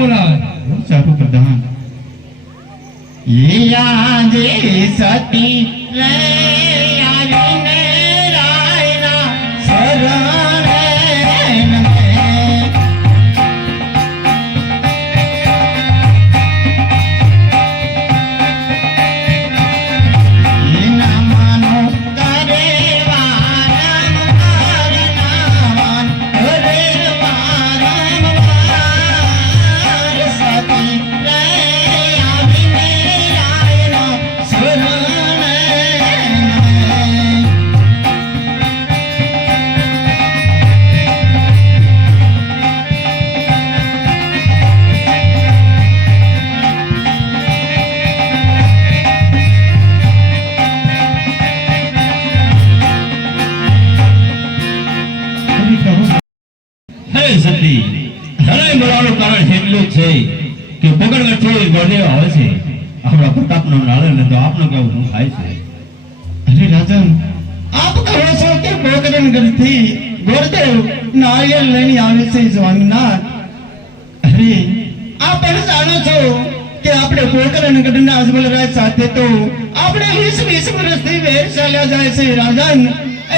બોલાવે સારું પ્રધાન યાદે સતી રે આવીને રાયના શરણે સતી ધરાય મળવાનું કારણ એટલું જ છે કે પગડગઢથી ગોળદેવ આવે છે આપણા પ્રતાપનો નાળે ને તો આપનો કેવું શું થાય છે અરે રાજન આપ કહો છો કે પગડગઢથી ગોળદેવ નાળિયેર લઈને આવે છે સ્વામીનાથ અરે આપ પણ જાણો છો કે આપણે પગડગઢના અજમલરાજ સાથે તો આપણે 20 વર્ષથી વેર ચાલ્યા જાય છે રાજન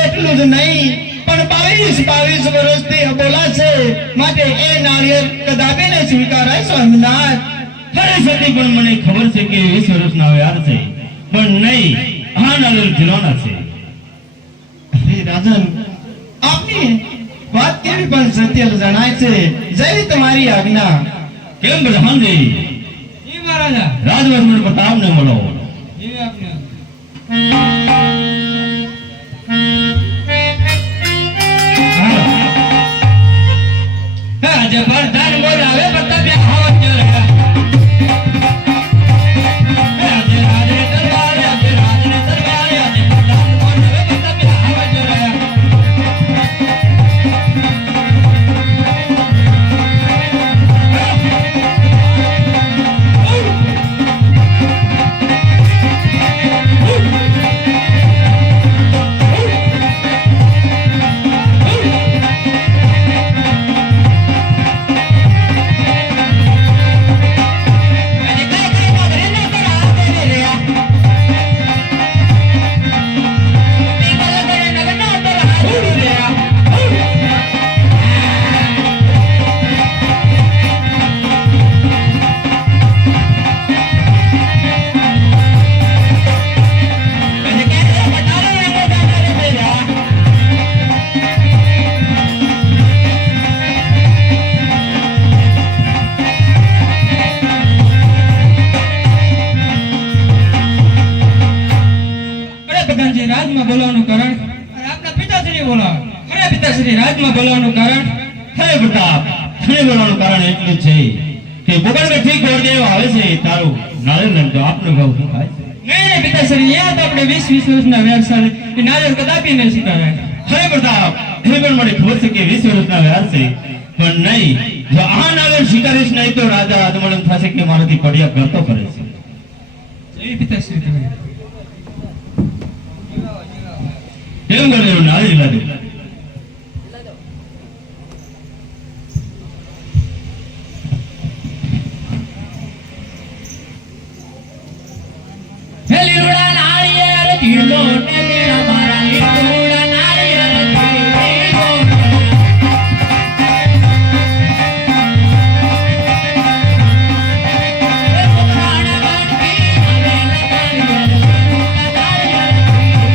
એટલું જ નહીં પણ 22 વર્ષથી અબોલા છે માટે એ નાળિયેર કદાપી ન સ્વીકારાય સ્વામીનાથ ખરે સતી પણ મને ખબર છે કે 20 વર્ષના વ્યાર છે પણ નહીં આ નાળિયેર જીરવાના છે અરે રાજન આપની વાત કેવી પણ સત્ય જણાય છે જય તમારી આજ્ઞા કેમ બ્રહ્માંડી ઈ મહારાજા રાજવંશ પ્રતાપને મળો ઈ આપને જબરદાર બોલાવે પ્રતાપે હાથ જોડ્યા રાજે રાજે દરબાર રાજે રાજે દરબાર રાજે પ્રતાપ બોલાવે પ્રતાપે હાથ જોડ્યા રાજમાં બોલાવવાનું કારણ અને આપના પિતાશ્રી બોલાવે અરે પિતાશ્રી રાજમાં બોલાવવાનું કારણ હે પ્રતાપ તને બોલાવવાનું કારણ એટલું છે કે પગડગઢથી ગોળદેવ આવે છે તારું નાળિયેર તો આપનો કેવું શું થાય છે નહીં પિતાશ્રી યાદ આપણે 20 વર્ષના વ્યાર સાથે એ નાળિયેર કદાપી ન સ્વીકારાય હે પ્રતાપ એ પણ મને ખબર છે કે 20 વર્ષના વ્યાર છે પણ નહીં જો આ નાળિયેર સ્વીકારીશ નહીં તો રાજા આદમલમ થશે કે મારાથી પડ્યા કરતો કરે છે જય પિતાશ્રી તમે કેમ ગોળદેવ નાળિયેર લાદે લીલુડા નાળિયેર જીલો ને લીલા મારા લીલુડા નાળિયેર જીલો એ પુરાણા વાણકી આવે નાળિયેર લીલુડા નાળિયેર જીલો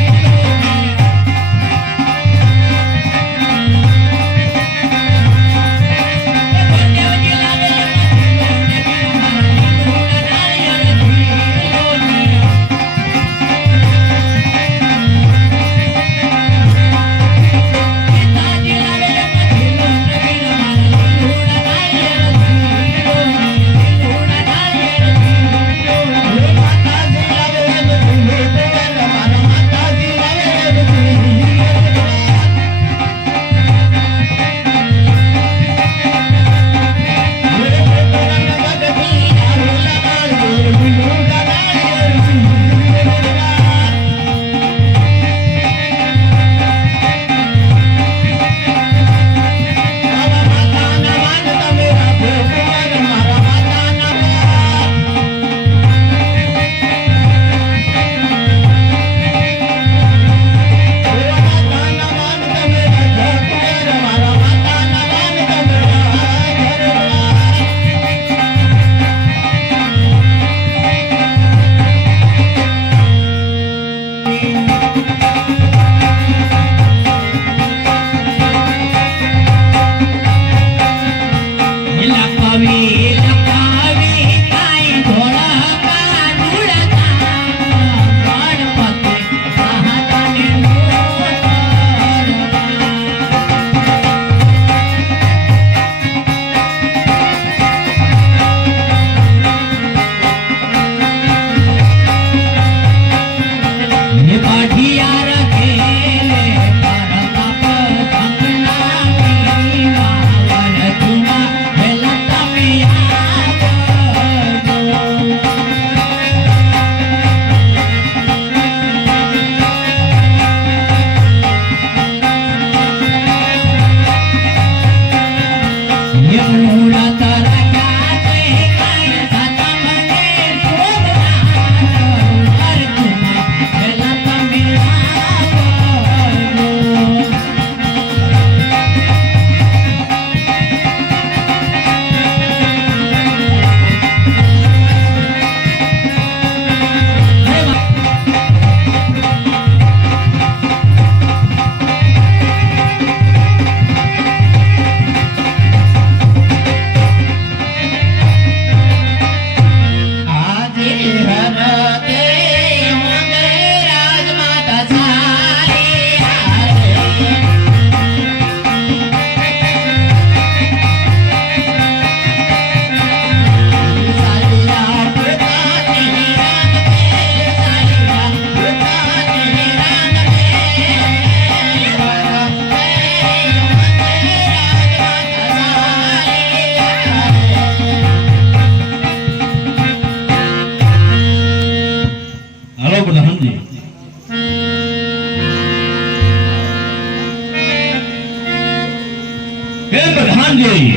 એ બધાન જોઈ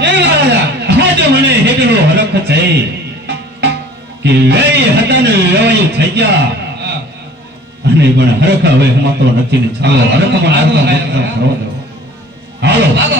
એ મહારાજા હા જો મને હેડલો હરખ છે કે એ હતા ને એવાયું થઈ ગયા હા. અને પણ હરખ હવે હમાતો નથી ને ચાલો હરખમાં નાખવા મતલબ કરો દો હાલો ભાગો